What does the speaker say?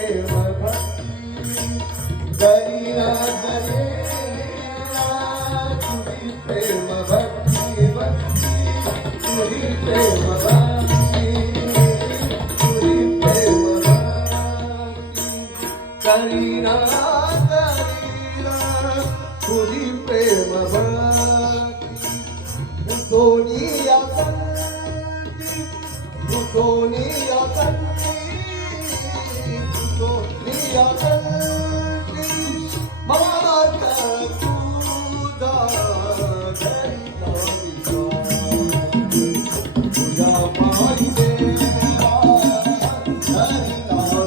प्रेम भक्ती करीना करेना तुझी प्रेम भक्ती भक्ती तुझी प्रेम भक्ती तुझी प्रेम भक्ती करीना करीना तुझी प्रेम भक्ती सोनिया सोनिया सोनिया